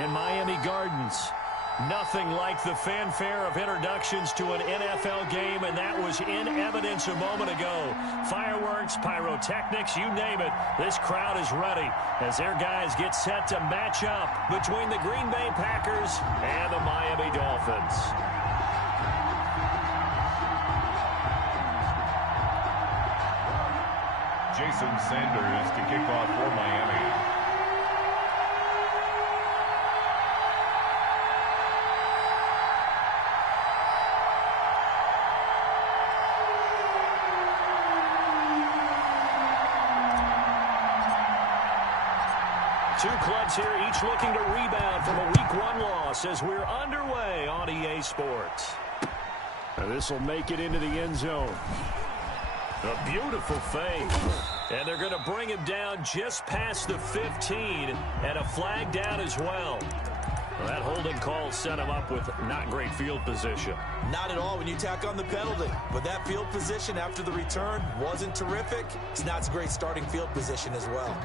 in Miami Gardens. Nothing like the fanfare of introductions to an NFL game, and that was in evidence a moment ago. Fireworks, pyrotechnics, you name it. This crowd is ready as their guys get set to match up between the Green Bay Packers and the Miami Dolphins. Jason Sanders to kick off for Miami. Two clubs here, each looking to rebound from a Week 1 loss as we're underway on EA Sports. This will make it into the end zone. A beautiful fake. And they're going to bring him down just past the 15, and a flag down as well. That holding call set him up with not great field position. Not at all when you tack on the penalty. But that field position after the return wasn't terrific. It's not a great starting field position as well.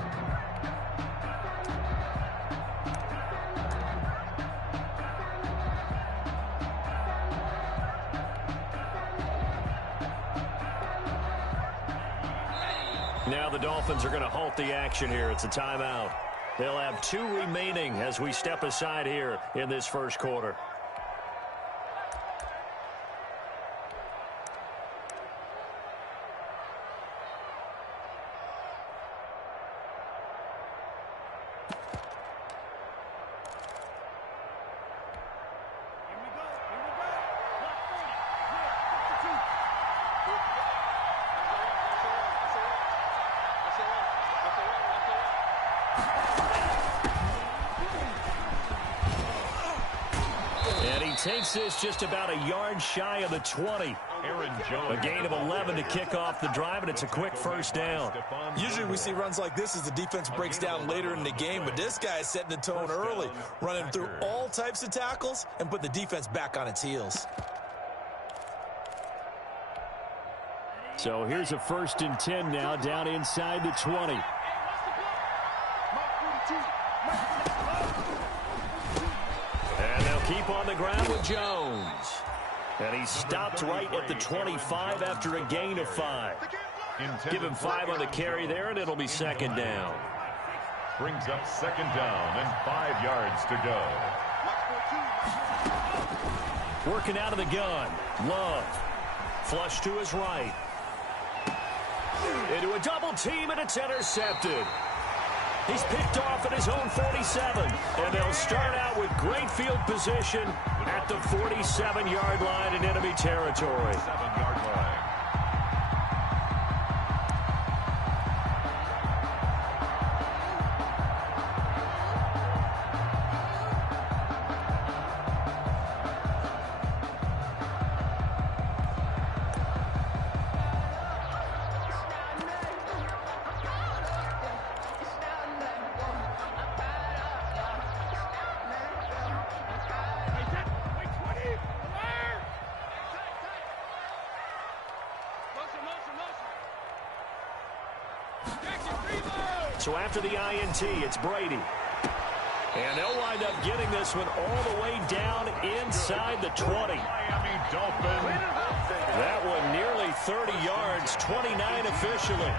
Now the Dolphins are going to halt the action here. It's a timeout. They'll have 2 remaining as we step aside here in this first quarter. Takes this just about a yard shy of the 20. A gain of 11 to kick off the drive, and it's a quick first down. Usually we see runs like this as the defense breaks down later in the game, but this guy is setting the tone early, running through all types of tackles and put the defense back on its heels. So here's a 1st and 10 now, down inside the 20. Keep on the ground with Jones. And he stopped right at the 25 after a gain of 5. Give him 5 on the carry there, and it'll be 2nd down. Brings up 2nd down and 5 yards to go. Working out of the gun. Love. Flush to his right. Into a double team, and it's intercepted. He's picked off at his own 47, and they'll start out with great field position at the 47-yard line in enemy territory. 7-yard line. So after the INT, it's Brady. And they'll wind up getting this one all the way down inside the 20. Miami Dolphins. That one nearly 30 yards, 29 officially.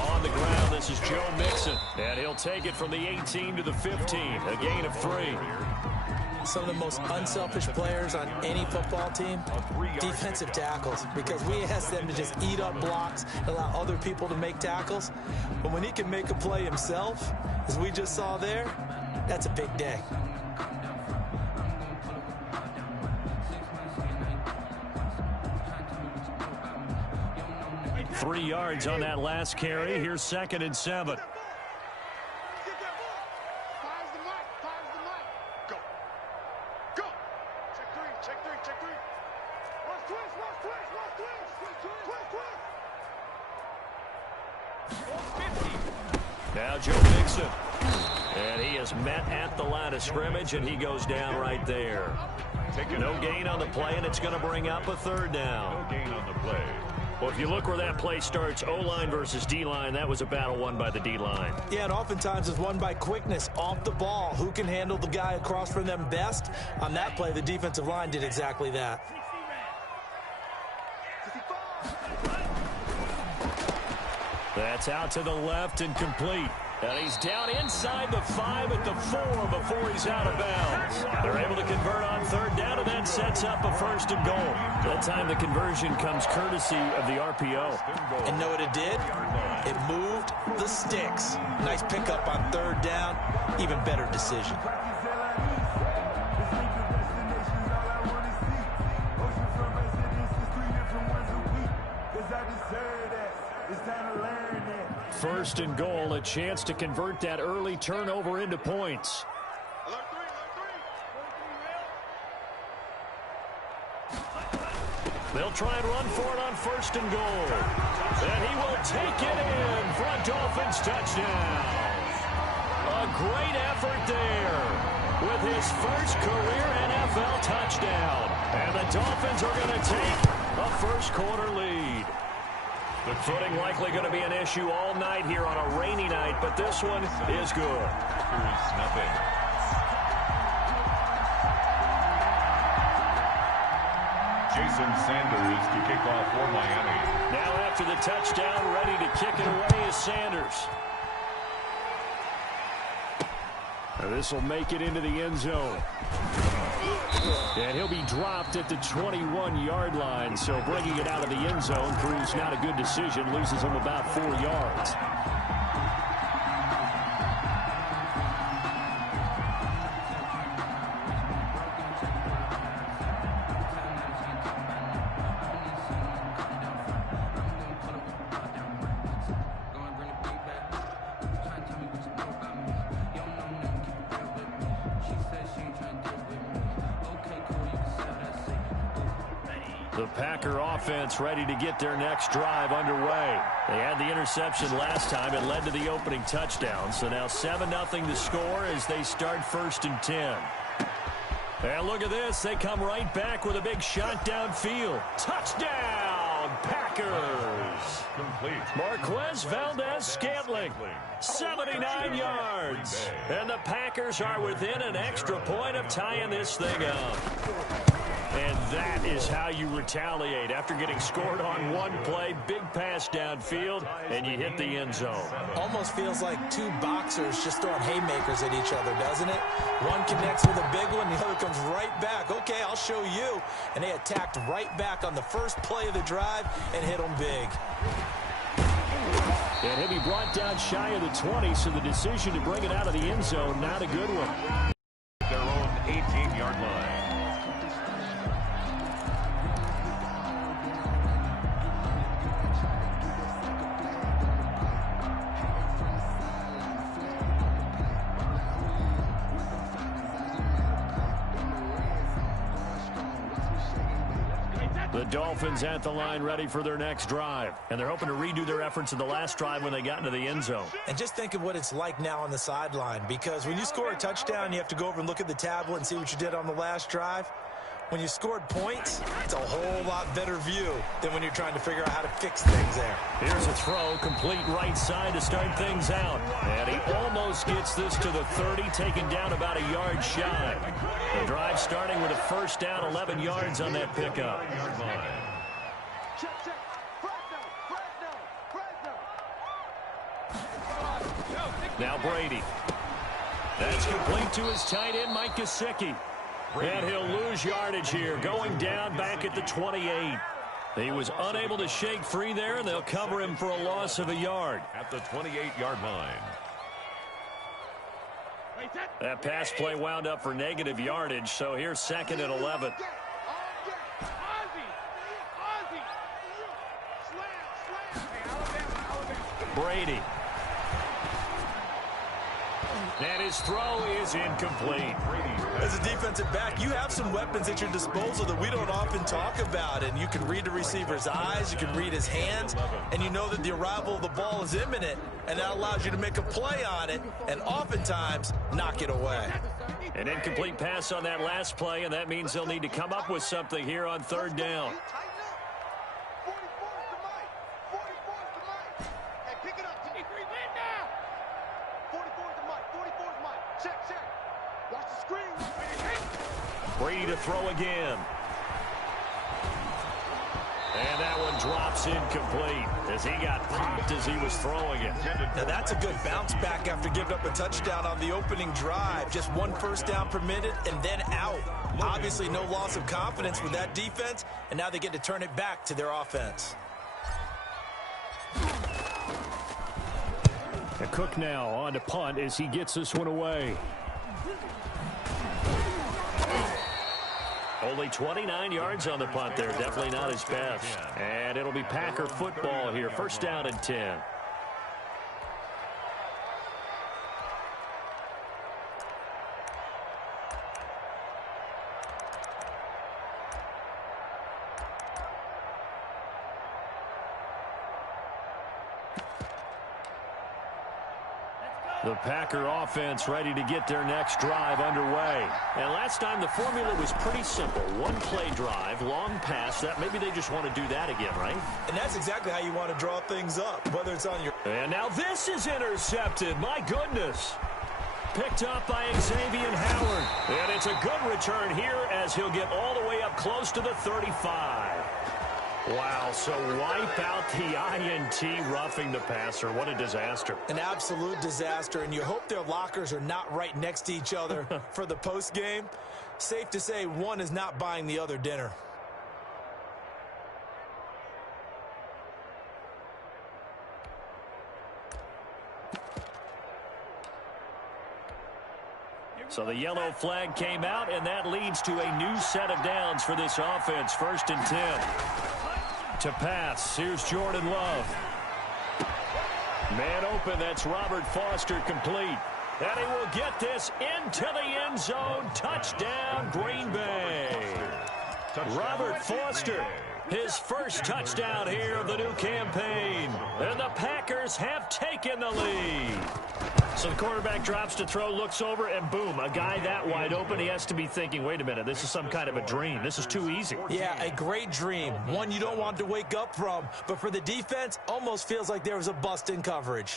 On the ground, this is Joe Mixon. And he'll take it from the 18 to the 15, a gain of 3. Some of the most unselfish players on any football team, defensive tackles, because we ask them to just eat up blocks, allow other people to make tackles. But when he can make a play himself, as we just saw there, that's a big day. Three yards on that last carry. Here's 2nd and 7. Now Joe Mixon. And he is met at the line of scrimmage, and he goes down right there. No gain on the play, and it's going to bring up a third down. No gain on the play. Well, if you look where that play starts, O-line versus D-line, that was a battle won by the D-line. Yeah, and oftentimes it's won by quickness off the ball. Who can handle the guy across from them best? On that play, the defensive line did exactly that. That's out to the left and complete. And he's down inside the 5 at the 4 before he's out of bounds. They're able to convert on third down, and that sets up a first and goal. That time the conversion comes courtesy of the RPO. And know what it did? It moved the sticks. Nice pickup on third down. Even better decision. First and goal, a chance to convert that early turnover into points. They'll try and run for it on first and goal. And he will take it in for a Dolphins touchdown. A great effort there with his first career NFL touchdown. And the Dolphins are going to take a first quarter lead. The footing likely going to be an issue all night here on a rainy night, but this one is good. Here's nothing. Jason Sanders to kick off for Miami. Now after the touchdown, ready to kick it away is Sanders. This will make it into the end zone. And he'll be dropped at the 21-yard line, so bringing it out of the end zone proves not a good decision, loses him about 4 yards. The Packer offense ready to get their next drive underway. They had the interception last time. It led to the opening touchdown. So now 7-0 to score as they start first and 10. And look at this. They come right back with a big shot downfield. Touchdown, Packers. Complete. Marquez Valdez-Scantling, 79 yards. And the Packers are within an extra point of tying this thing up. And that is how you retaliate after getting scored on one play, big pass downfield, and you hit the end zone. Almost feels like two boxers just throwing haymakers at each other, doesn't it? One connects with a big one, the other comes right back. Okay, I'll show you. And they attacked right back on the first play of the drive and hit them big. And he'll be brought down shy of the 20, so the decision to bring it out of the end zone, not a good one. Their own 18-yard line. The Dolphins at the line ready for their next drive. And they're hoping to redo their efforts in the last drive when they got into the end zone. And just think of what it's like now on the sideline, because when you score a touchdown, you have to go over and look at the tablet and see what you did on the last drive. When you scored points, it's a whole lot better view than when you're trying to figure out how to fix things there. Here's a throw, complete right side to start things out. And he almost gets this to the 30, taken down about a yard shy. The drive starting with a first down, 11 yards on that pickup. Now Brady. That's complete to his tight end, Mike Gesicki. And he'll lose yardage here, going down back at the 28. He was unable to shake free there, and they'll cover him for a loss of a yard. At the 28-yard line. That pass play wound up for negative yardage, so here's second and 11. Brady. And his throw is incomplete. As a defensive back, you have some weapons at your disposal that we don't often talk about. And you can read the receiver's eyes, you can read his hands, and you know that the arrival of the ball is imminent. And that allows you to make a play on it and oftentimes knock it away. An incomplete pass on that last play, and that means they'll need to come up with something here on third down. Brady to throw again. And that one drops incomplete as he got popped as he was throwing it. Now that's a good bounce back after giving up a touchdown on the opening drive. Just one first down permitted and then out. Obviously no loss of confidence with that defense, and now they get to turn it back to their offense. And Cook now on to punt as he gets this one away. Only 29 yards on the punt there. Definitely not his best. And it'll be Packer football here. First down and 10. The Packer offense ready to get their next drive underway. And last time the formula was pretty simple. One play drive, long pass. That maybe they just want to do that again, right? And that's exactly how you want to draw things up, whether it's on your... And now this is intercepted. My goodness. Picked up by Xavier Howard. And it's a good return here as he'll get all the way up close to the 35. Wow, so wipe out the INT roughing the passer. What a disaster. An absolute disaster, and you hope their lockers are not right next to each other for the postgame. Safe to say one is not buying the other dinner. So the yellow flag came out, and that leads to a new set of downs for this offense. First and 10. To pass, here's Jordan Love. Man open, that's Robert Foster complete. And he will get this into the end zone. Touchdown, Green Bay. Robert Foster, his first touchdown here of the new campaign. And the Packers have taken the lead. So the quarterback drops to throw, looks over, and boom, a guy that wide open, he has to be thinking, wait a minute, this is some kind of a dream. This is too easy. Yeah, a great dream. One you don't want to wake up from. But for the defense, almost feels like there was a bust in coverage.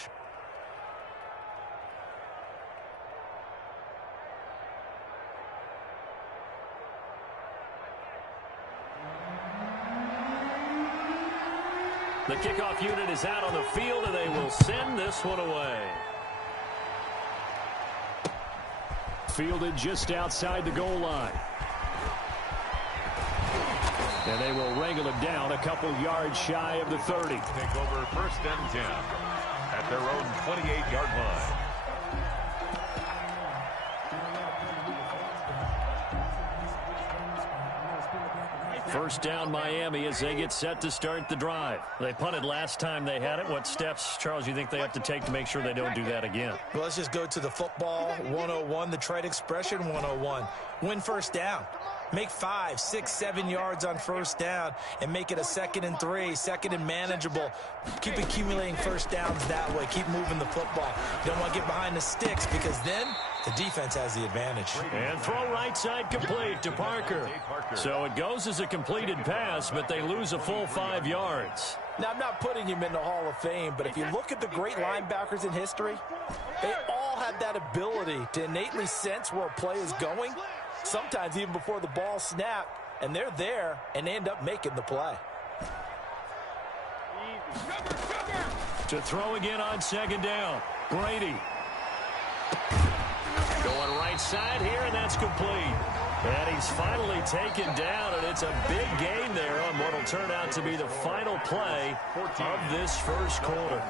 The kickoff unit is out on the field, and they will send this one away. Fielded just outside the goal line. And they will wrangle him down a couple yards shy of the 30. Take over first and 10 at their own 28-yard line. First down Miami as they get set to start the drive. They punted last time they had it. What steps, Charles, you think they have to take to make sure they don't do that again? Well, let's just go to the football 101, the trade expression 101. Win first down. Make 5, 6, 7 yards on first down and make it a 2nd and 3, 2nd and manageable. Keep accumulating first downs that way. Keep moving the football. You don't want to get behind the sticks because then the defense has the advantage. And throw right side complete to Parker. So it goes as a completed pass, but they lose a full 5 yards. Now, I'm not putting him in the Hall of Fame, but if you look at the great linebackers in history, they all have that ability to innately sense where a play is going, sometimes even before the ball snapped, and they're there, and they end up making the play. To throw again on second down, Brady. Going right side here, and that's complete. And he's finally taken down, and it's a big gain there on what will turn out to be the final play of this first quarter.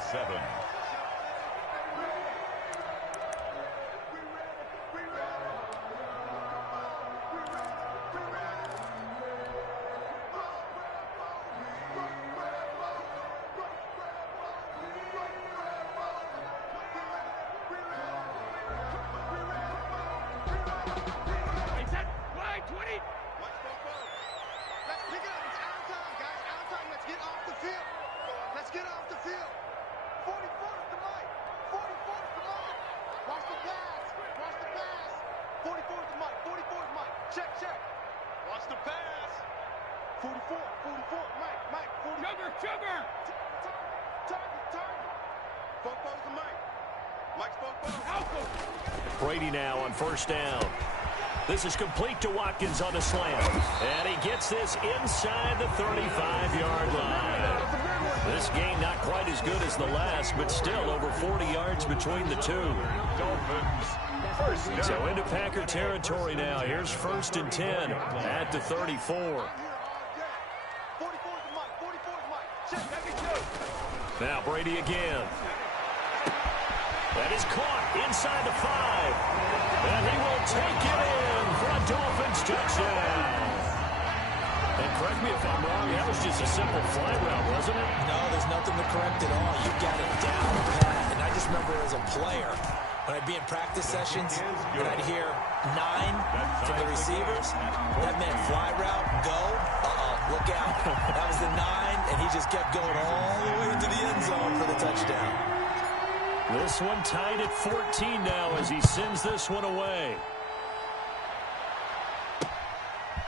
44 is Mike. 44 is Mike. Check, check. Watch the pass. 44, 44. Mike, 44. Sugar. Target. Four to Mike. Mike's four. Brady now on first down. This is complete to Watkins on the slant. And he gets this inside the 35-yard line. This game not quite as good as the last, but still over 40 yards between the two. Dolphins, first down. So into Packer territory now. Here's 1st and 10 at the 34. 44 is Mike. Check, let me go. Now Brady again. That is caught inside the 5. And he will take it in for a Dolphins touchdown. And correct me if I'm wrong, that was just a simple fly route, wasn't it? No, there's nothing to correct at all. You got it down pat. And I just remember as a player, when I'd be in practice sessions, and I'd hear 9 from the receivers, that meant fly route, go, look out. That was the 9, and he just kept going all the way into the end zone for the touchdown. This one tied at 14 now as he sends this one away.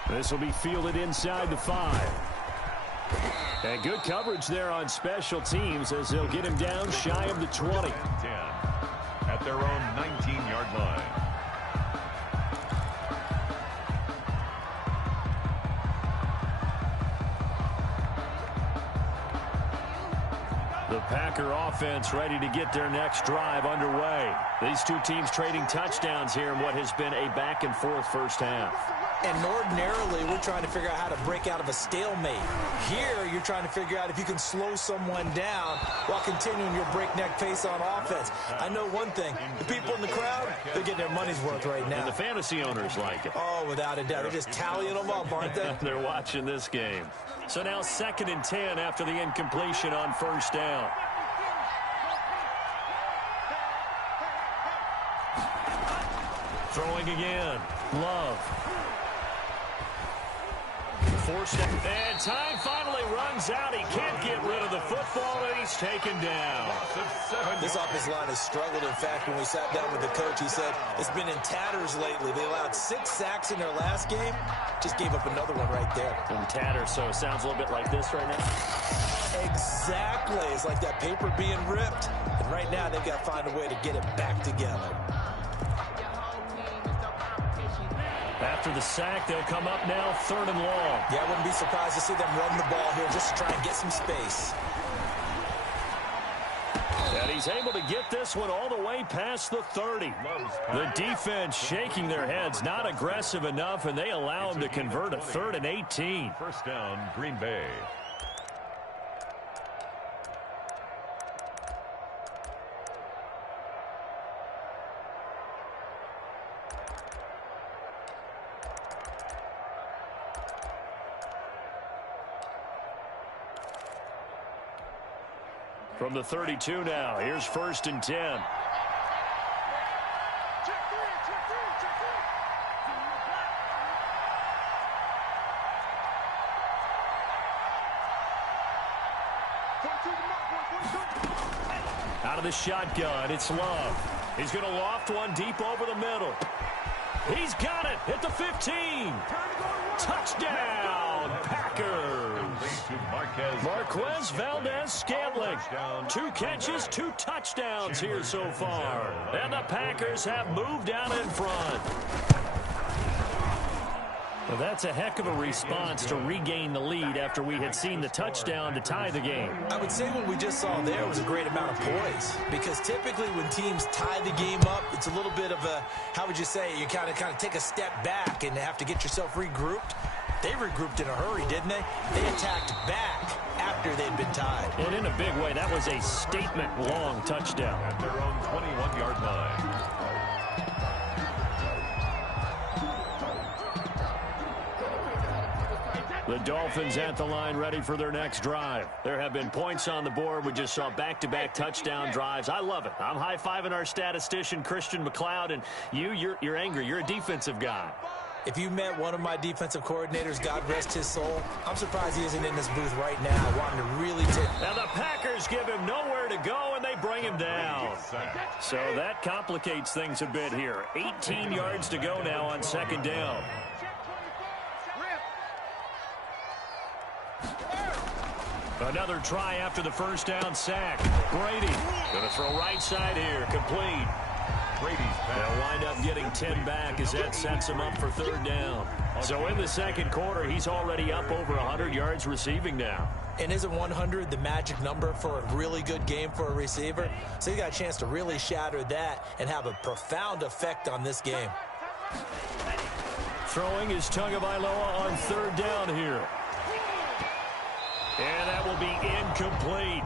This will be fielded inside the 5. And good coverage there on special teams as they'll get him down shy of the 20. 10 at their own 19-yard line. The Packer offense ready to get their next drive underway. These two teams trading touchdowns here in what has been a back-and-forth first half. And ordinarily, we're trying to figure out how to break out of a stalemate. Here, you're trying to figure out if you can slow someone down while continuing your breakneck pace on offense. I know one thing. The people in the crowd, they're getting their money's worth right now. And the fantasy owners like it. Oh, without a doubt. They're just tallying them up, aren't they? They're watching this game. So now 2nd and 10 after the incompletion on first down. Throwing again. Love. Forced it. And time finally runs out. He can't get rid of the football, and he's taken down. This offensive line has struggled. In fact, when we sat down with the coach, he said it's been in tatters lately. They allowed 6 sacks in their last game. Just gave up another one right there. In tatters, so it sounds a little bit like this right now. Exactly. It's like that paper being ripped. And right now, they've got to find a way to get it back together. After the sack, they'll come up now 3rd and long. Yeah, I wouldn't be surprised to see them run the ball here just to try and get some space. And he's able to get this one all the way past the 30. The defense shaking their heads, not aggressive enough, and they allow him to convert a 3rd and 18. First down, Green Bay. From the 32 now, here's 1st and 10. Out of the shotgun, it's Love. He's going to loft one deep over the middle. He's got it at the 15. Touchdown, Packers. Marquez Valdez-Scantling. 2 catches, 2 touchdowns here so far. And the Packers have moved out in front. Well, that's a heck of a response to regain the lead after we had seen the touchdown to tie the game. I would say what we just saw there was a great amount of poise, because typically when teams tie the game up, it's a little bit of a, how would you say, you kind of take a step back and have to get yourself regrouped. They regrouped in a hurry, didn't they? They attacked back after they'd been tied. And in a big way, that was a statement-long touchdown. At their own 21-yard line. The Dolphins at the line ready for their next drive. There have been points on the board. We just saw back-to-back touchdown drives. I love it. I'm high-fiving our statistician, Christian McLeod, and you're angry. You're a defensive guy. If you met one of my defensive coordinators, God rest his soul, I'm surprised he isn't in this booth right now wanting to really take. Now the Packers give him nowhere to go, and they bring him down. So that complicates things a bit here. 18 yards to go now on second down. Another try after the first down sack. Brady going to throw right side here. Complete. They'll wind up getting 10 back as that sets him up for third down. So in the second quarter, he's already up over 100 yards receiving now. And isn't 100 the magic number for a really good game for a receiver? So he got a chance to really shatter that and have a profound effect on this game. Throwing is Tagovailoa on third down here. And that will be incomplete.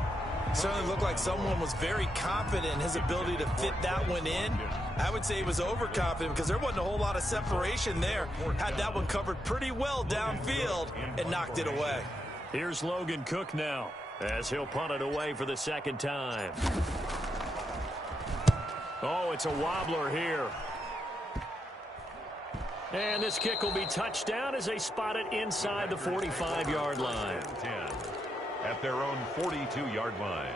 Certainly looked like someone was very confident in his ability to fit that one in. I would say he was overconfident because there wasn't a whole lot of separation there. Had that one covered pretty well downfield and knocked it away. Here's Logan Cook now as he'll punt it away for the second time. Oh, it's a wobbler here. And this kick will be touchdown as they spot it inside the 45-yard line. 10 at their own 42-yard line.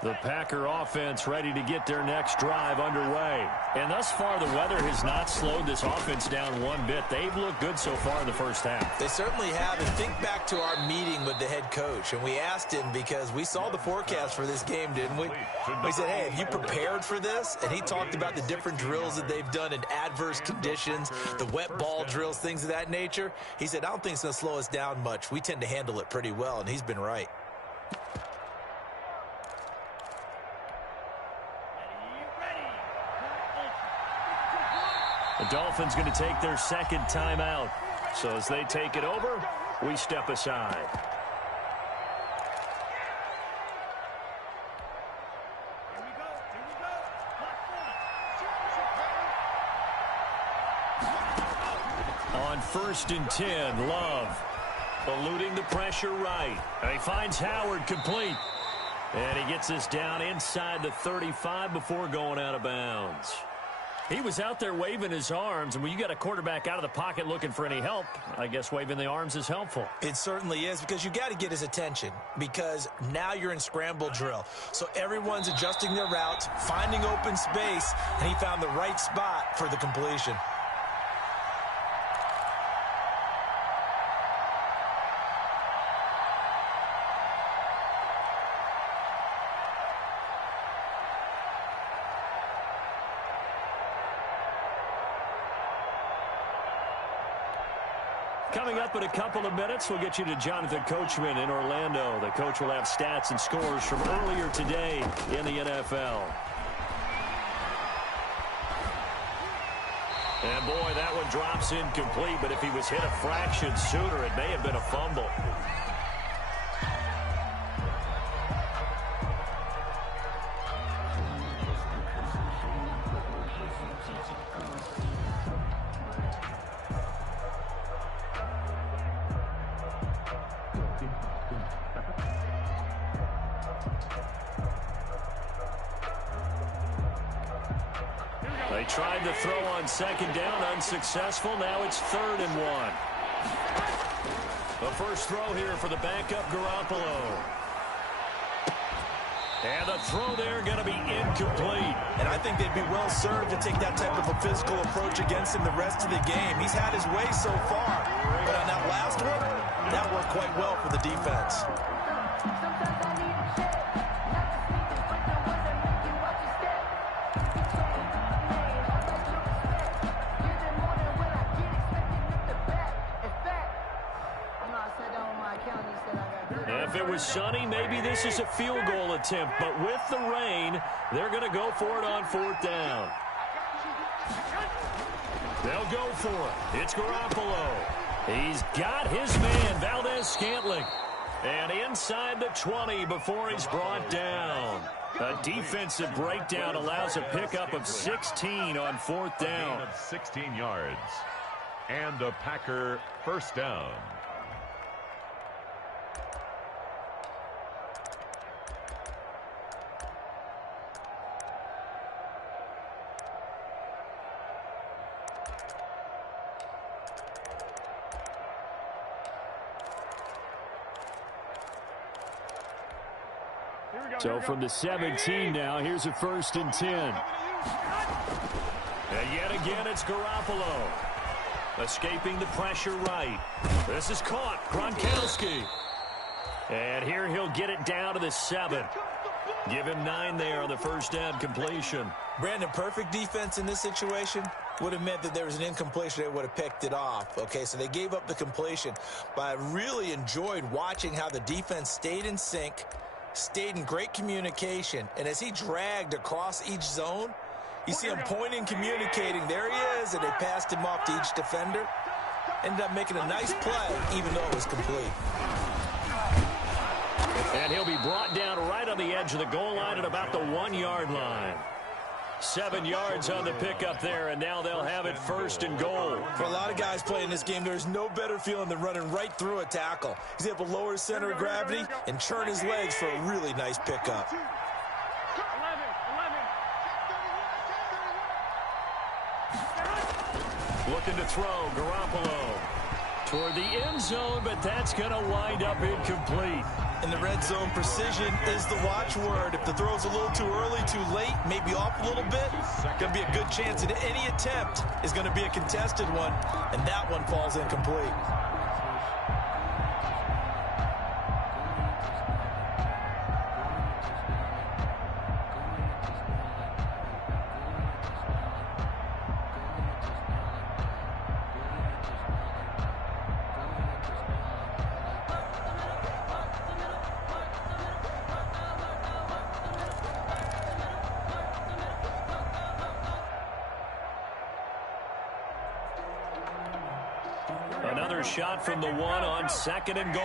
The Packer offense ready to get their next drive underway. And thus far, the weather has not slowed this offense down one bit. They've looked good so far in the first half. They certainly have. And think back to our meeting with the head coach. And we asked him because we saw the forecast for this game, didn't we? We said, hey, have you prepared for this? And he talked about the different drills that they've done in adverse conditions, the wet ball drills, things of that nature. He said, I don't think it's going to slow us down much. We tend to handle it pretty well, and he's been right. The Dolphins going to take their second timeout. So as they take it over, we step aside. On 1st and 10, Love eluding the pressure right. And he finds Howard complete. And he gets this down inside the 35 before going out of bounds. He was out there waving his arms, and when you got a quarterback out of the pocket looking for any help, I guess waving the arms is helpful. It certainly is, because you got to get his attention, because now you're in scramble drill. So everyone's adjusting their routes, finding open space, and he found the right spot for the completion. Coming up in a couple of minutes, we'll get you to Jonathan Coachman in Orlando. The coach will have stats and scores from earlier today in the NFL. And boy, that one drops incomplete, but if he was hit a fraction sooner, it may have been a fumble. They tried to throw on second down, unsuccessful. Now it's 3rd and 1. The first throw here for the backup Garoppolo. And the throw there going to be incomplete. And I think they'd be well served to take that type of a physical approach against him the rest of the game. He's had his way so far, but on that last one, that worked quite well for the defense. If it was sunny, maybe this is a field goal attempt. But with the rain, they're going to go for it on 4th down. They'll go for it. It's Garoppolo. He's got his man, Valdez-Scantling. And inside the 20 before he's brought down. A defensive breakdown allows a pickup of 16 on 4th down. Of 16 yards. And a Packer first down. So from the 17 now, here's a 1st and 10. And yet again, it's Garoppolo. Escaping the pressure right. This is caught. Gronkowski. And here he'll get it down to the 7. Give him 9 there on the first down completion. Brandon, perfect defense in this situation would have meant that there was an incompletion. They would have picked it off. Okay, so they gave up the completion. But I really enjoyed watching how the defense stayed in sync, stayed in great communication, and as he dragged across each zone, you see him pointing, communicating. There he is, and they passed him off to each defender. Ended up making a nice play, even though it was complete. And he'll be brought down right on the edge of the goal line at about the 1-yard line. 7 yards on the pickup there, and now they'll have it 1st and goal. For a lot of guys playing this game, there's no better feeling than running right through a tackle. He's able to lower his center of gravity and churn his legs for a really nice pickup. Looking to throw, Garoppolo toward the end zone, but that's going to wind up incomplete. In the red zone, precision is the watchword. If the throw's a little too early, too late, maybe off a little bit, going to be a good chance that any attempt is going to be a contested one, and that one falls incomplete. Another shot from the 1 on 2nd and goal.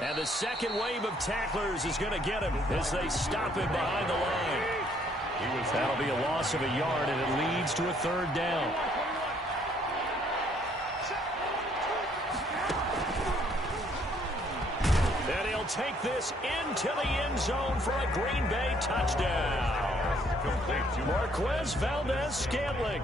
And the second wave of tacklers is going to get him as they stop him behind the line. That'll be a loss of a yard, and it leads to a 3rd down. And he'll take this into the end zone for a Green Bay touchdown. Marquez Valdez-Scantling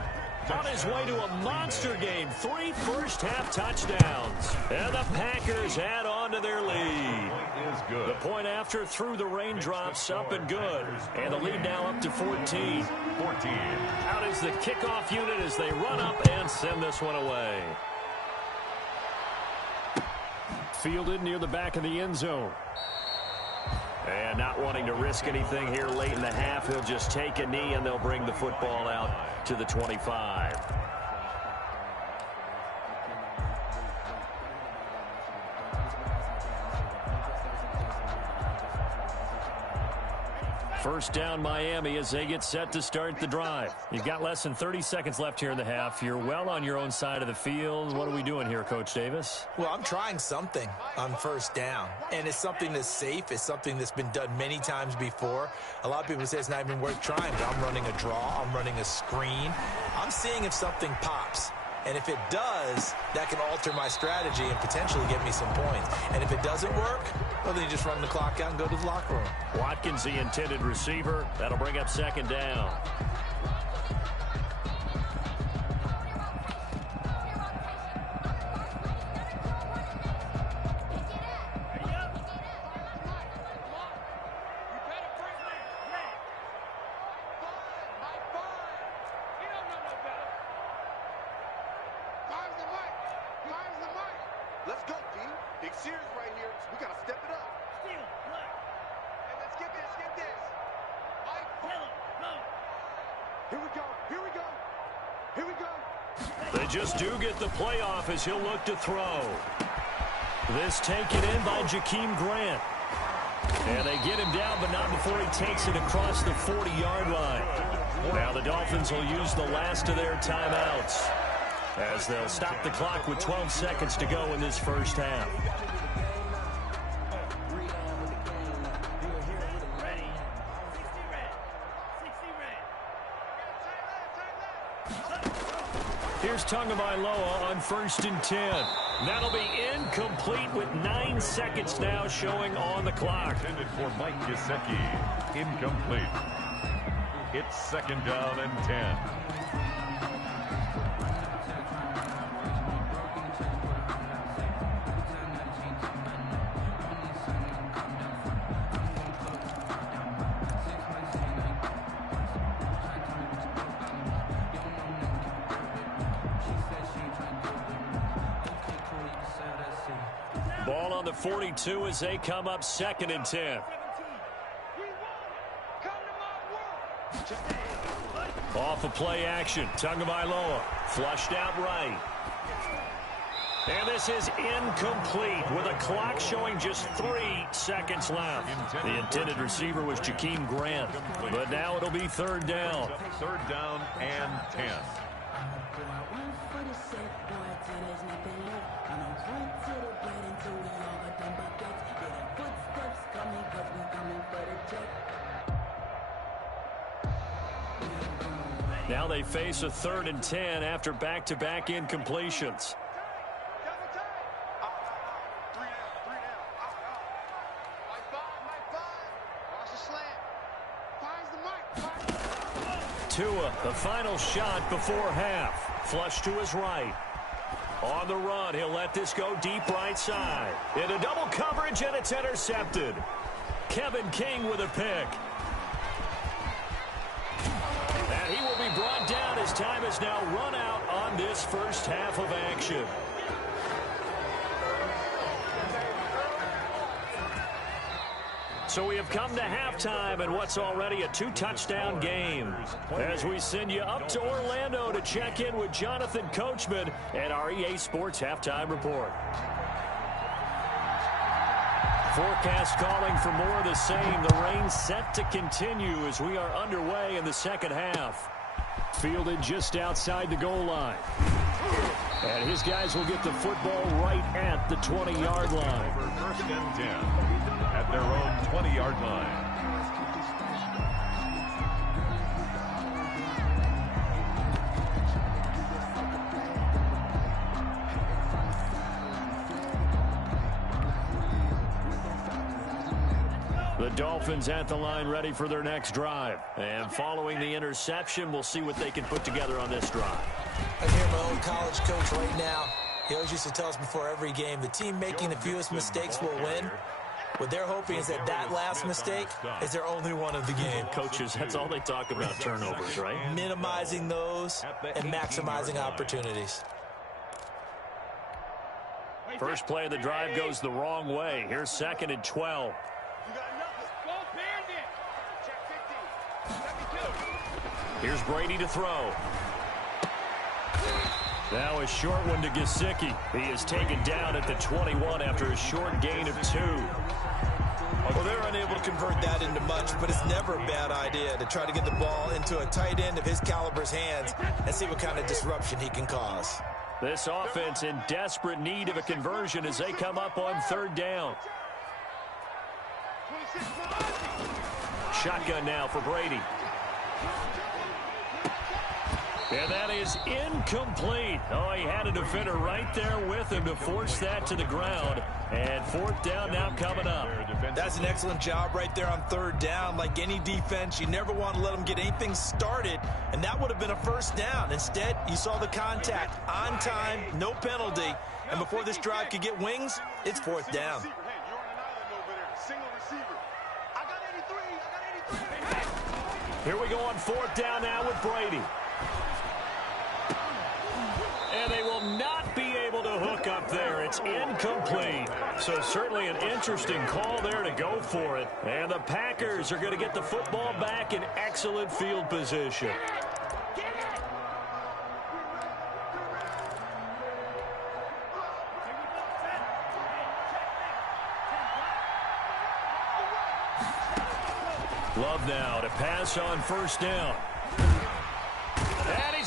on his way to a monster game. 3 first-half touchdowns. And the Packers add on to their lead. The point after through the raindrops, up and good. And the lead now up to 14. Out is the kickoff unit as they run up and send this one away. Fielded near the back of the end zone. And not wanting to risk anything here late in the half, he'll just take a knee and they'll bring the football out to the 25. First down Miami as they get set to start the drive. You've got less than 30 seconds left here in the half. You're well on your own side of the field. What are we doing here, Coach Davis? Well, I'm trying something on first down, and it's something that's safe. It's something that's been done many times before. A lot of people say it's not even worth trying, but I'm running a draw. I'm running a screen. I'm seeing if something pops. And if it does, that can alter my strategy and potentially get me some points. And if it doesn't work, well, then you just run the clock out and go to the locker room. Watkins, the intended receiver. That'll bring up 2nd down. Let's go, D. Big series right here. We got to step it up. Steal, play. And let's get this, get this. Mike. Yellow, go. Here we go, here we go. Here we go. They just do get the playoff as he'll look to throw. This taken in by Jakeem Grant. And they get him down, but not before he takes it across the 40-yard line. Now the Dolphins will use the last of their timeouts as they'll stop the clock with 12 seconds to go in this first half. Here's Tagovailoa on 1st and 10. That'll be incomplete with 9 seconds now showing on the clock. Intended for Mike Gesicki. Incomplete. It's 2nd down and 10. Ball on the 42 as they come up 2nd and 10. Off of play action. Tagovailoa flushed out right. And this is incomplete with a clock showing just 3 seconds left. The intended receiver was Jakeem Grant. But now it'll be 3rd down. 3rd down and 10. Now they face a 3rd and 10 after back-to-back incompletions. Tua, the final shot before half. Flush to his right. On the run, he'll let this go deep right side. Into double coverage, and it's intercepted. Kevin King with a pick. And he will be brought down as time has now run out on this first half of action. So we have come to halftime in what's already a 2-touchdown game. As we send you up to Orlando to check in with Jonathan Coachman and our EA Sports Halftime Report. Forecast calling for more of the same. The rain set to continue as we are underway in the second half. Fielded just outside the goal line. And his guys will get the football right at the 20-yard line. Over 1st and 10 at their own 20-yard line. The Dolphins at the line ready for their next drive. And following the interception, we'll see what they can put together on this drive. I hear my old college coach right now. He always used to tell us before every game, the team making the fewest mistakes will win. What they're hoping is that that last mistake is their only one of the game. Coaches, that's all they talk about, turnovers, right? Minimizing those and maximizing opportunities. First play of the drive goes the wrong way. Here's 2nd and 12. Here's Brady to throw. Now a short one to Gesicki. He is taken down at the 21 after a short gain of 2. Well, they're unable to convert that into much, but it's never a bad idea to try to get the ball into a tight end of his caliber's hands and see what kind of disruption he can cause. This offense in desperate need of a conversion as they come up on 3rd down. Shotgun now for Brady. And that is incomplete. Oh, he had a defender right there with him to force that to the ground. And 4th down now coming up. That's an excellent job right there on 3rd down. Like any defense, you never want to let them get anything started, and that would have been a 1st down. Instead, you saw the contact on time, no penalty, and before this drive could get wings, it's 4th down. Here we go on 4th down now with Brady. And they will not be able to hook up there. It's incomplete. So certainly an interesting call there to go for it. And the Packers are going to get the football back in excellent field position. Love now to pass on 1st down.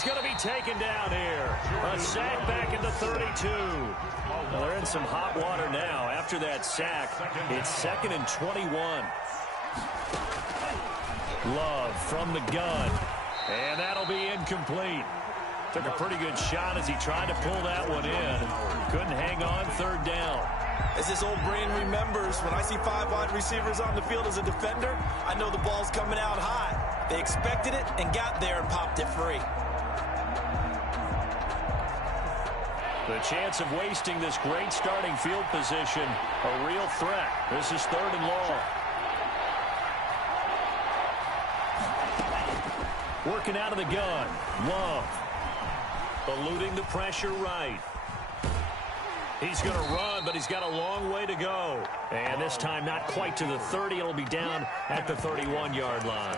he's going to be taken down here. A sack back into 32. Well, they're in some hot water now. After that sack, it's 2nd and 21. Love from the gun. And that'll be incomplete. Took a pretty good shot as he tried to pull that one in. Couldn't hang on 3rd down. As this old brain remembers, when I see 5 wide receivers on the field as a defender, I know the ball's coming out high. They expected it and got there and popped it free. The chance of wasting this great starting field position, a real threat. This is 3rd and long. Working out of the gun. Love. Eluding the pressure right. He's going to run, but he's got a long way to go. And this time not quite to the 30. It'll be down at the 31-yard line.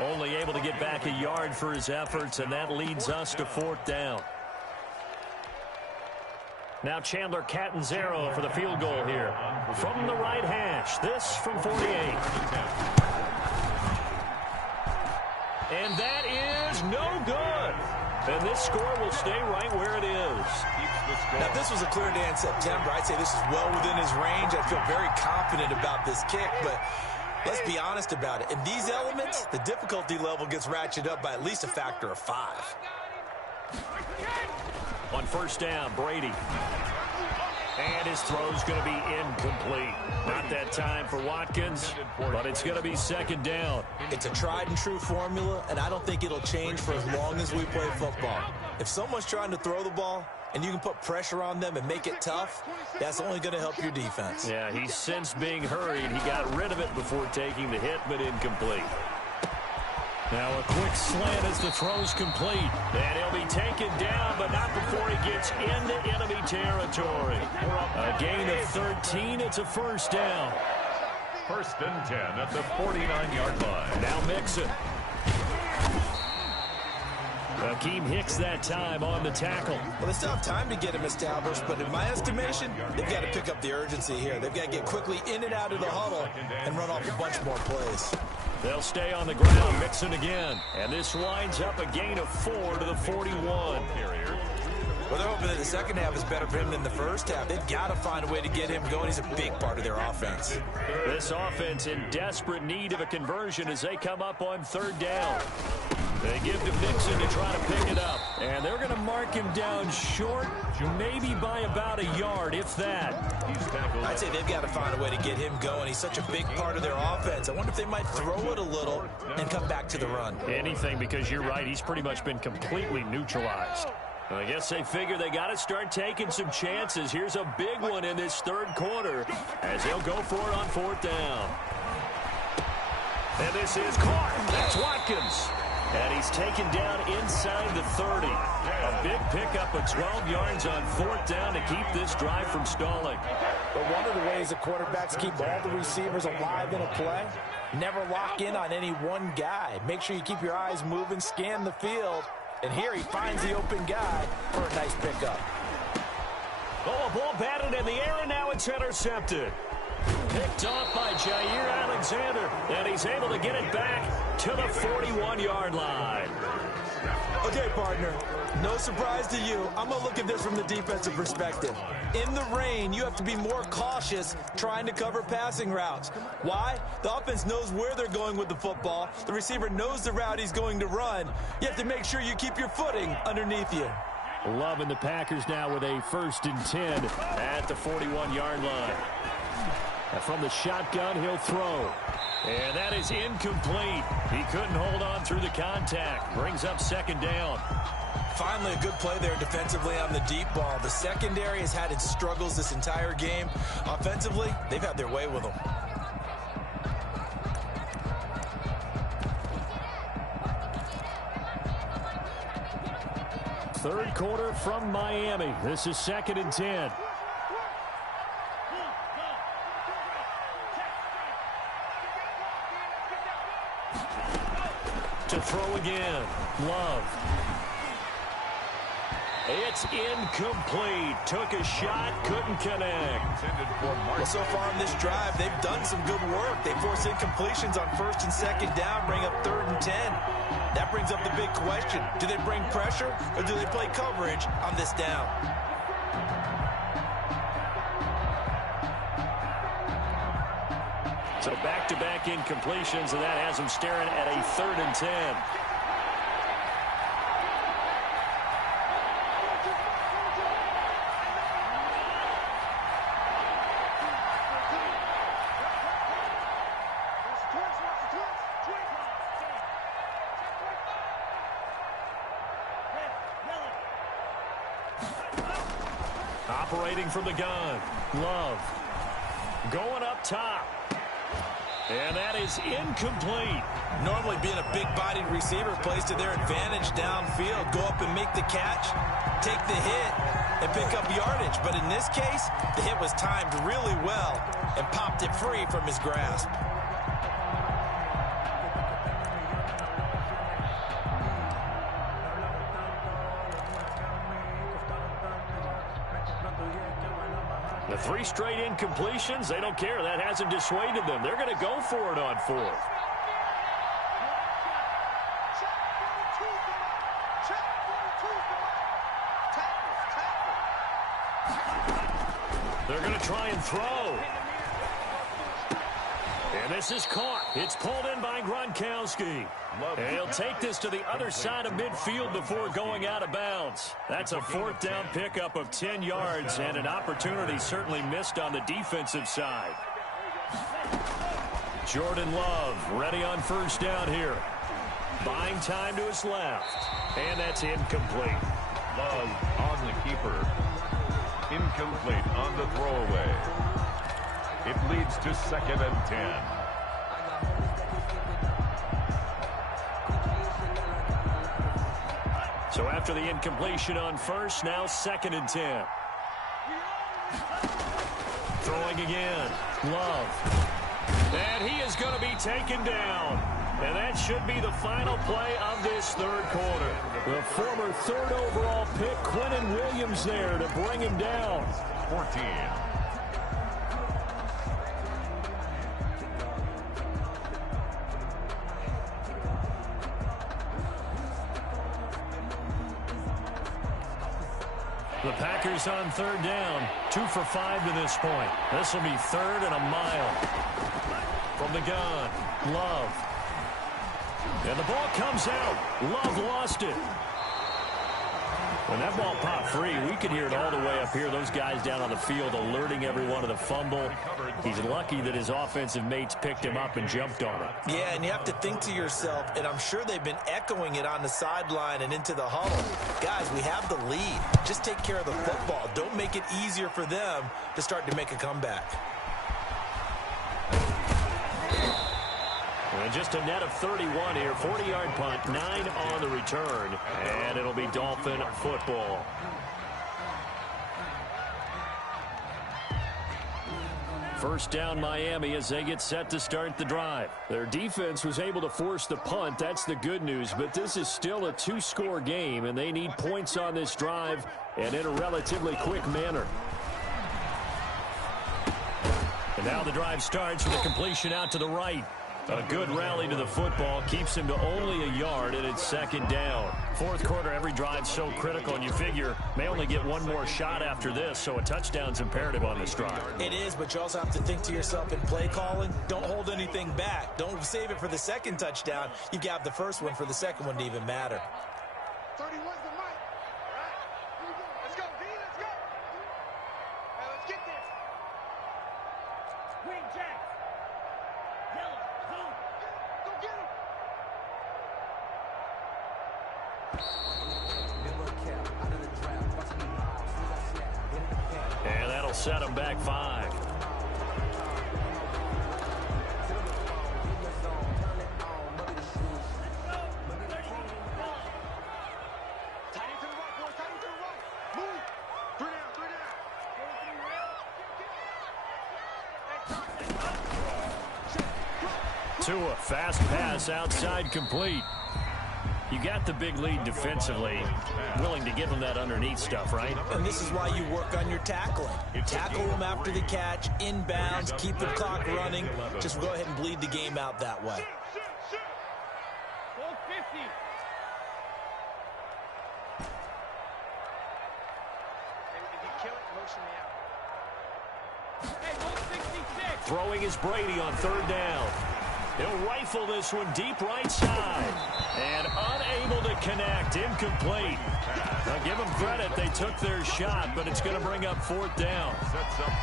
Only able to get back a yard for his efforts, and that leads us to 4th down. Now Chandler Catanzaro for the field goal here. From the right hash. This from 48. And that is no good. And this score will stay right where it is. Now, if this was a clear day in September, I'd say this is well within his range. I feel very confident about this kick, but let's be honest about it. In these elements, the difficulty level gets ratcheted up by at least a factor of 5. On 1st down, Brady. And his throw's going to be incomplete. Not that time for Watkins, but it's going to be 2nd down. It's a tried and true formula, and I don't think it'll change for as long as we play football. If someone's trying to throw the ball and you can put pressure on them and make it tough, that's only going to help your defense. Yeah, he's since being hurried. He got rid of it before taking the hit, but incomplete. Now a quick slant as the throw's complete. And he'll be taken down, but not before he gets into enemy territory. A gain of 13. It's a 1st down. 1st and 10 at the 49-yard line. Now Mixon. Akeem Hicks that time on the tackle. Well, they still have time to get him established, but in my estimation, they've got to pick up the urgency here. They've got to get quickly in and out of the huddle and run off a bunch more plays. They'll stay on the ground. Mixon again. And this winds up a gain of 4 to the 41. Well, they're hoping that the second half is better for him than the first half. They've got to find a way to get him going. He's a big part of their offense. This offense in desperate need of a conversion as they come up on 3rd down. They give to Mixon to try to pick it up. And they're going to mark him down short, maybe by about a yard, if that. I'd say they've got to find a way to get him going. He's such a big part of their offense. I wonder if they might throw it a little and come back to the run. Anything, because you're right. He's pretty much been completely neutralized. I guess they figure they got to start taking some chances. Here's a big one in this 3rd quarter as they'll go for it on 4th down. And this is caught. That's Watkins. And he's taken down inside the 30. A big pickup of 12 yards on 4th down to keep this drive from stalling. But one of the ways the quarterbacks keep all the receivers alive in a play, never lock in on any one guy. Make sure you keep your eyes moving, scan the field. And here he finds the open guy for a nice pickup. Oh, a ball batted in the air, and now it's intercepted. Picked off by Jair Alexander, and he's able to get it back to the 41-yard line. Okay, partner, no surprise to you. I'm going to look at this from the defensive perspective. In the rain, you have to be more cautious trying to cover passing routes. Why? The offense knows where they're going with the football. The receiver knows the route he's going to run. You have to make sure you keep your footing underneath you. Loving the Packers now with a 1st and 10 at the 41-yard line. And from the shotgun, he'll throw. And that is incomplete. He couldn't hold on through the contact. Brings up 2nd down. Finally, a good play there defensively on the deep ball. The secondary has had its struggles this entire game. Offensively, they've had their way with them. Third quarter from Miami. This is 2nd and 10. To throw again. Love. It's incomplete. Took a shot, couldn't connect. Well, so far on this drive, they've done some good work. They force incompletions on 1st and 2nd down, bring up 3rd and 10. That brings up the big question. Do they bring pressure or do they play coverage on this down? So back-to-back incompletions, and that has them staring at a 3rd and 10. Operating from the gun, Love. Going up top. And that is incomplete. Normally being a big-bodied receiver plays to their advantage downfield. Go up and make the catch, take the hit, and pick up yardage. But in this case, the hit was timed really well and popped it free from his grasp. The 3 straight incompletions, they don't care. That hasn't dissuaded them. They're going to go for it on 4th. They're going to try and throw. And this is caught. It's pulled in by Gronkowski. And he'll take this to the other side of midfield before going out of bounds. That's a 4th down pickup of 10 yards and an opportunity certainly missed on the defensive side. Jordan Love ready on 1st down here. Buying time to his left. And that's incomplete. Love on the keeper. Incomplete on the throwaway. It leads to 2nd and 10. So after the incompletion on 1st, now 2nd and 10. Throwing again. Love. And he is going to be taken down. And that should be the final play of this 3rd quarter. The former 3rd overall pick, Quinnen Williams, there to bring him down. 14. The Packers on 3rd down. 2 for 5 to this point. This will be 3rd and a mile. From the gun, Love. And the ball comes out. Love lost it. When that ball popped free, we could hear it all the way up here. Those guys down on the field alerting everyone of the fumble. He's lucky that his offensive mates picked him up and jumped on it. Yeah, and you have to think to yourself, and I'm sure they've been echoing it on the sideline and into the huddle. Guys, we have the lead. Just take care of the football. Don't make it easier for them to start to make a comeback. And just a net of 31 here. 40-yard punt, 9 on the return. And it'll be Dolphin football. First down Miami as they get set to start the drive. Their defense was able to force the punt. That's the good news. But this is still a 2-score game, and they need points on this drive and in a relatively quick manner. And now the drive starts with a completion out to the right. A good rally to the football keeps him to only a yard, and it's 2nd down. 4th quarter, every drive so critical, and you figure may only get one more shot after this, so a touchdown's imperative on this drive. It is, but you also have to think to yourself in play calling, don't hold anything back. Don't save it for the 2nd touchdown. You've got the 1st one for the 2nd one to even matter. 31's the mic. All right? Let's go, D. Let's go. Hey, let's get there. Green Jack. Yellow. Boom. Go get him. And that'll set him back 5. To a fast pass outside complete. You got the big lead defensively, willing to give them that underneath stuff, right? And this is why you work on your tackling. Tackle them after the catch, inbounds, keep the clock running. Just go ahead and bleed the game out that way. Throwing is Brady on third down. He'll rifle this one deep right side. And unable to connect. Incomplete. Now give them credit. They took their shot, but it's going to bring up fourth down.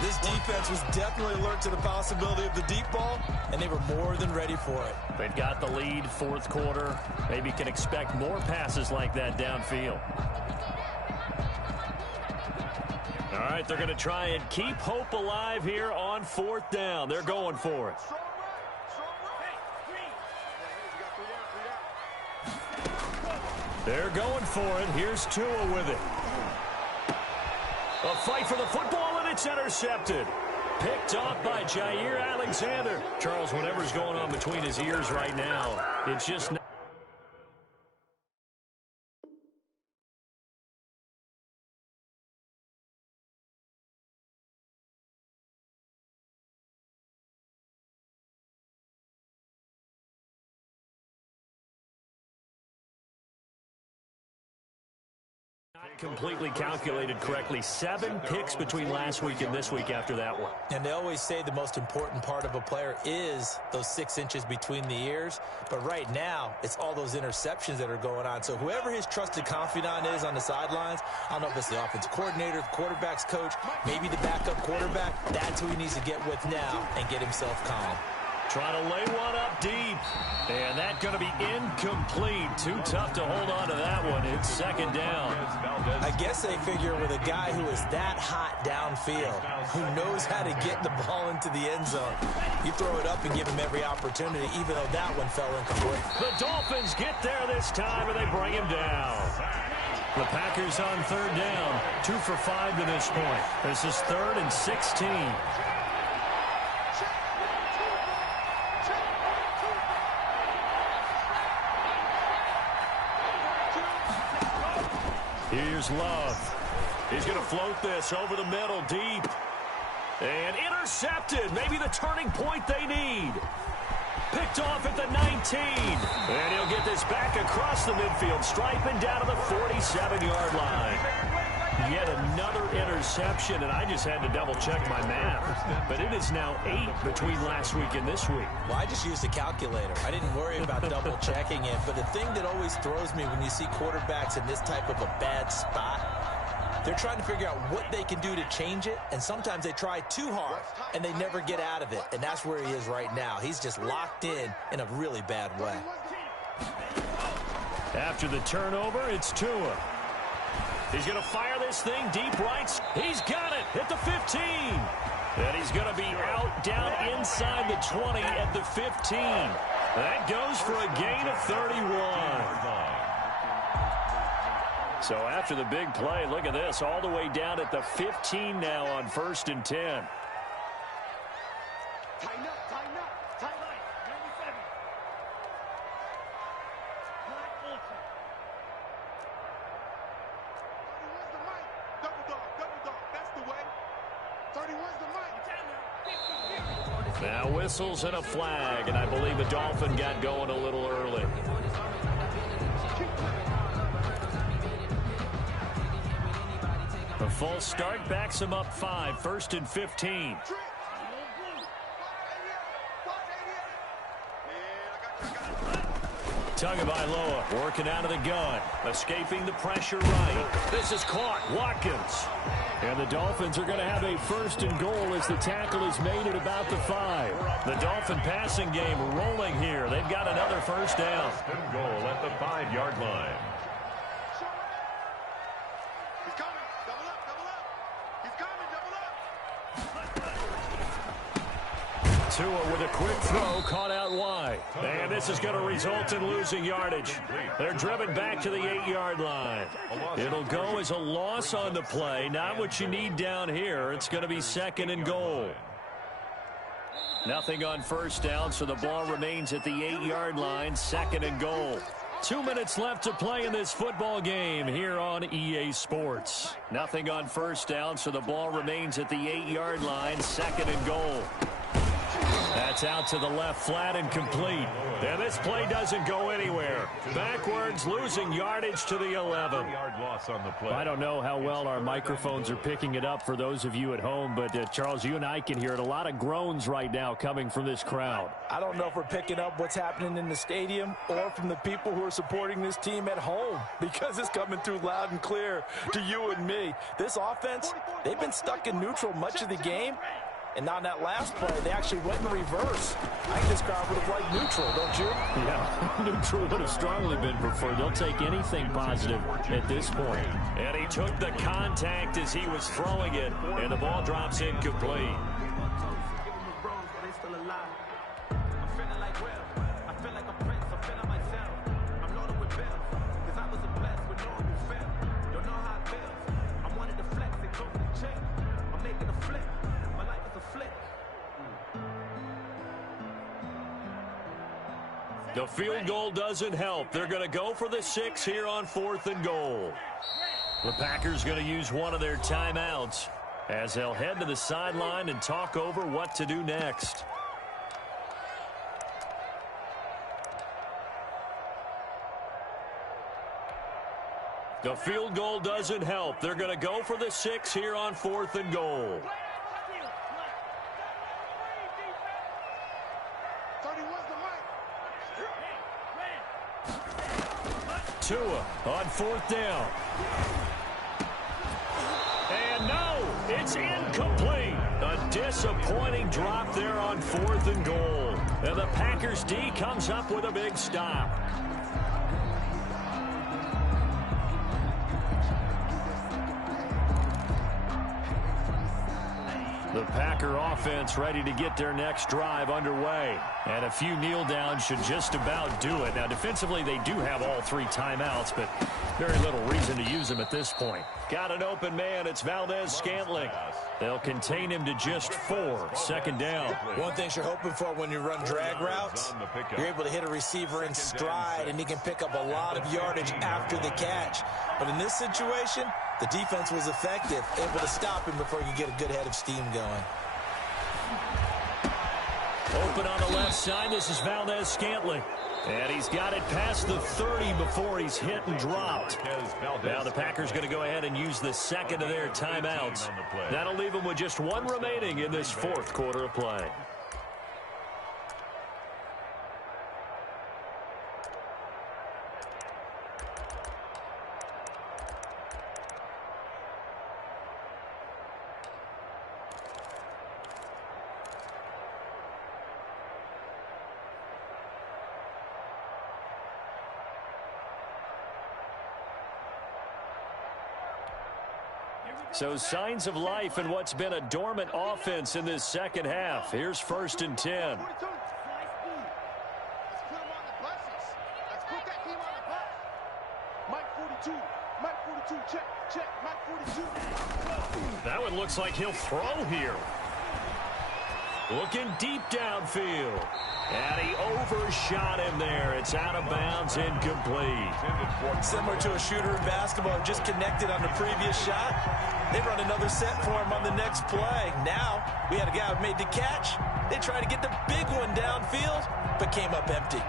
This defense was definitely alert to the possibility of the deep ball, and they were more than ready for it. They've got the lead, fourth quarter. Maybe can expect more passes like that downfield. All right, they're going to try and keep hope alive here on fourth down. They're going for it. They're going for it. Here's Tua with it. A fight for the football, and it's intercepted. Picked off by Jair Alexander. Charles, whatever's going on between his ears right now, it's just not. Completely calculated correctly. 7 picks between last week and this week after that one. And they always say the most important part of a player is those 6 inches between the ears. But right now, it's all those interceptions that are going on. So whoever his trusted confidant is on the sidelines, I don't know if it's the offensive coordinator, the quarterback's coach, maybe the backup quarterback, that's who he needs to get with now and get himself calm. Trying to lay one up deep. And that's going to be incomplete. Too tough to hold on to that one. It's second down. I guess they figure with a guy who is that hot downfield, who knows how to get the ball into the end zone, you throw it up and give him every opportunity, even though that one fell incomplete. The Dolphins get there this time, and they bring him down. The Packers on third down. 2 for 5 to this point. This is 3rd and 16. Here's Love. He's going to float this over the middle deep. And intercepted. Maybe the turning point they need. Picked off at the 19. And he'll get this back across the midfield, striping down to the 47-yard line. Yet another interception, and I just had to double-check my math. But it is now 8 between last week and this week. Well, I just used a calculator. I didn't worry about double-checking it. But the thing that always throws me when you see quarterbacks in this type of a bad spot, they're trying to figure out what they can do to change it, and sometimes they try too hard, and they never get out of it. And that's where he is right now. He's just locked in a really bad way. After the turnover, it's Tua. He's going to fire this thing deep right. He's got it at the 15. And he's going to be out down inside the 20 at the 15. That goes for a gain of 31. So after the big play, look at this, all the way down at the 15 now on 1st and 10. Tighten up, tighten up, tighten up. 97. Now whistles and a flag, and I believe the Dolphin got going a little early. A false start backs him up 5, 1st and 15. Tagovailoa working out of the gun, escaping the pressure right. This is caught. Watkins. And the Dolphins are going to have a 1st and goal as the tackle is made at about the 5. The Dolphin passing game rolling here. They've got another 1st down. 1st and goal at the 5-yard line. He's coming. Double up, double up. He's coming, double up. Tua with a quick throw, caught out wide. And this is going to result in losing yardage. They're driven back to the 8-yard line. It'll go as a loss on the play. Not what you need down here. It's going to be 2nd and goal. Nothing on 1st down, so the ball remains at the 8-yard line, 2nd and goal. 2 minutes left to play in this football game here on EA Sports. Nothing on first down, so the ball remains at the 8-yard line, 2nd and goal. That's out to the left flat and complete. And this play doesn't go anywhere. Backwards, losing yardage to the 11. Loss on the play. I don't know how well our microphones are picking it up for those of you at home, but Charles, you and I can hear it. A lot of groans right now coming from this crowd. I don't know if we're picking up what's happening in the stadium or from the people who are supporting this team at home, because it's coming through loud and clear to you and me. This offense, they've been stuck in neutral much of the game. And on that last play, they actually went in reverse. I think this crowd would have liked neutral, don't you? Yeah, neutral would have strongly been preferred. They'll take anything positive at this point. And he took the contact as he was throwing it, and the ball drops incomplete. The field goal doesn't help. They're going to go for the 6 here on 4th and goal. The Packers going to use one of their timeouts as they'll head to the sideline and talk over what to do next. The field goal doesn't help. They're going to go for the 6 here on 4th and goal. Tua on 4th down. And no, it's incomplete. A disappointing drop there on 4th and goal. And the Packers D comes up with a big stop. The Packer offense ready to get their next drive underway. And a few kneel downs should just about do it. Now, defensively, they do have all 3 timeouts, but very little reason to use them at this point. Got an open man. It's Valdez-Scantling. They'll contain him to just 4. 2nd down. One thing you're hoping for when you run drag routes, you're able to hit a receiver in stride, and he can pick up a lot of yardage after the catch. But in this situation, the defense was effective, able to stop him before he could get a good head of steam going. Open on the left side. This is Valdez-Scantling. And he's got it past the 30 before he's hit and dropped. Now the Packers going to go ahead and use the 2nd of their timeouts. That'll leave them with just 1 remaining in this 4th quarter of play. So signs of life in what's been a dormant offense in this 2nd half. Here's 1st and 10. Let's put them on the buses. Let's put that team on the bus. Mike 42. Mike 42. Check. Mike 42. That one looks like he'll throw here. Looking deep downfield. And he overshot him there. It's out of bounds, incomplete. Similar to a shooter in basketball, just connected on the previous shot. They run another set for him on the next play. Now, we had a guy who made the catch. They tried to get the big one downfield, but came up empty.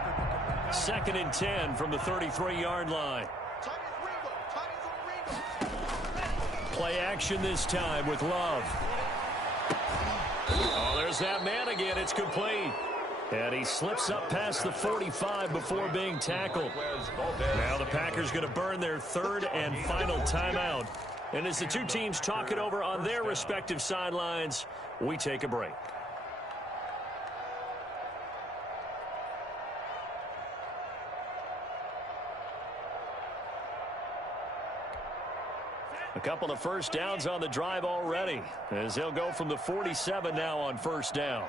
2nd and 10 from the 33-yard line. Play action this time with Love. Oh, there's that man again. It's complete. And he slips up past the 45 before being tackled. Now the Packers going to burn their 3rd and final timeout. And as the 2 teams talk it over on their respective sidelines, we take a break. A couple of first downs on the drive already, as they'll go from the 47 now on 1st down.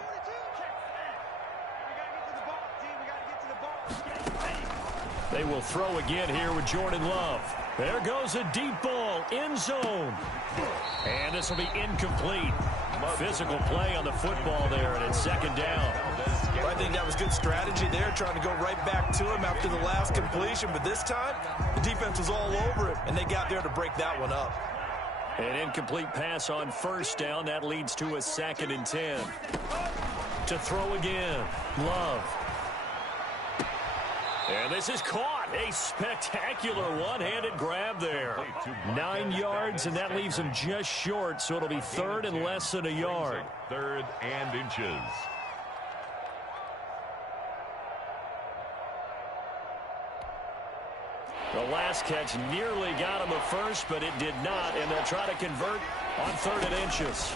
They will throw again here with Jordan Love. There goes a deep ball, end zone. And this will be incomplete. Physical play on the football there, and it's second down. I think that was good strategy there, trying to go right back to him after the last completion. But this time, the defense was all over it, and they got there to break that one up. An incomplete pass on first down. That leads to a 2nd and 10. To throw again, Love. And this is caught. A spectacular one-handed grab there. 9 yards, and that leaves him just short, so it'll be 3rd and less than a yard. 3rd and inches. The last catch nearly got him a first, but it did not, and they'll try to convert on 3rd and inches.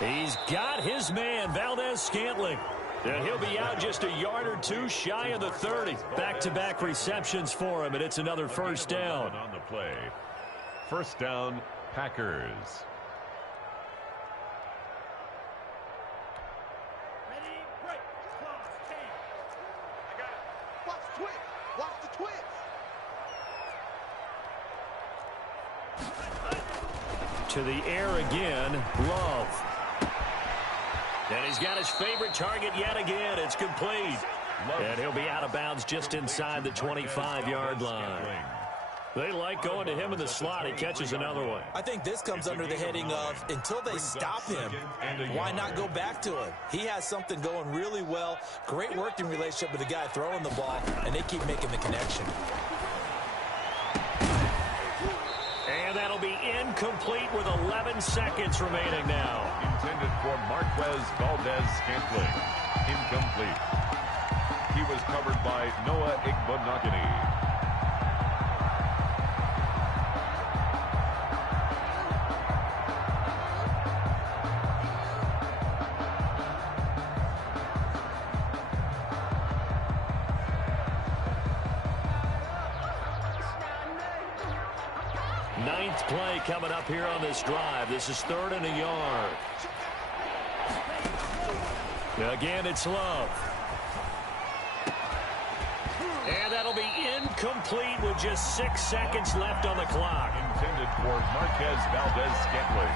He's got his man, Valdez-Scantling. And he'll be out just a yard or two shy of the 30. Back-to-back receptions for him, and it's another first down. On the play. First down, Packers. Ready, break. Cross, 10. I got it. Watch the twist. Watch the twist. To the air again, Love. And he's got his favorite target yet again. It's complete. And he'll be out of bounds just inside the 25-yard line. They like going to him in the slot. He catches another one. I think this comes under the heading of, until they stop him, why not go back to him? He has something going really well. Great working relationship with the guy throwing the ball, and they keep making the connection. And that'll be incomplete with 11 seconds remaining now. Intended for Marquez Valdez-Scantling. Incomplete. He was covered by Noah Igbenogany. Ninth play coming up here on this drive. This is 3rd and a yard. Again, it's Love. And that'll be incomplete with just 6 seconds left on the clock. Intended for Marquez Valdez-Scantling.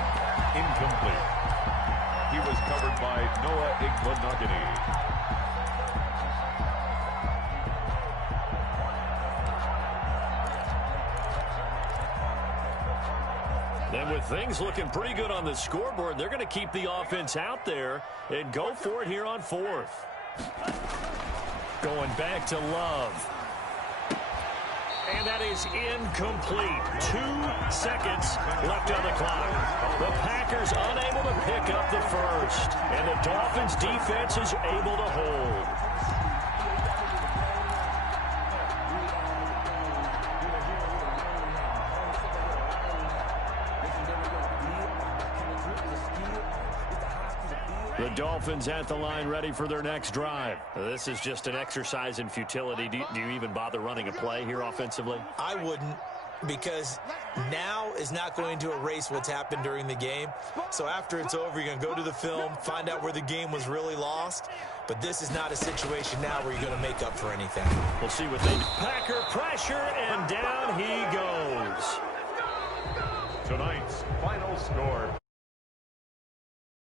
Incomplete. He was covered by Noah Igbenogany. And with things looking pretty good on the scoreboard, they're going to keep the offense out there and go for it here on 4th. Going back to Love. And that is incomplete. 2 seconds left on the clock. The Packers unable to pick up the first. And the Dolphins defense is able to hold. The Dolphins at the line ready for their next drive. This is just an exercise in futility. Do you even bother running a play here offensively? I wouldn't, because now is not going to erase what's happened during the game. So after it's over, you're going to go to the film, find out where the game was really lost. But this is not a situation now where you're going to make up for anything. We'll see what they... Packer pressure, and down he goes. Tonight's final score.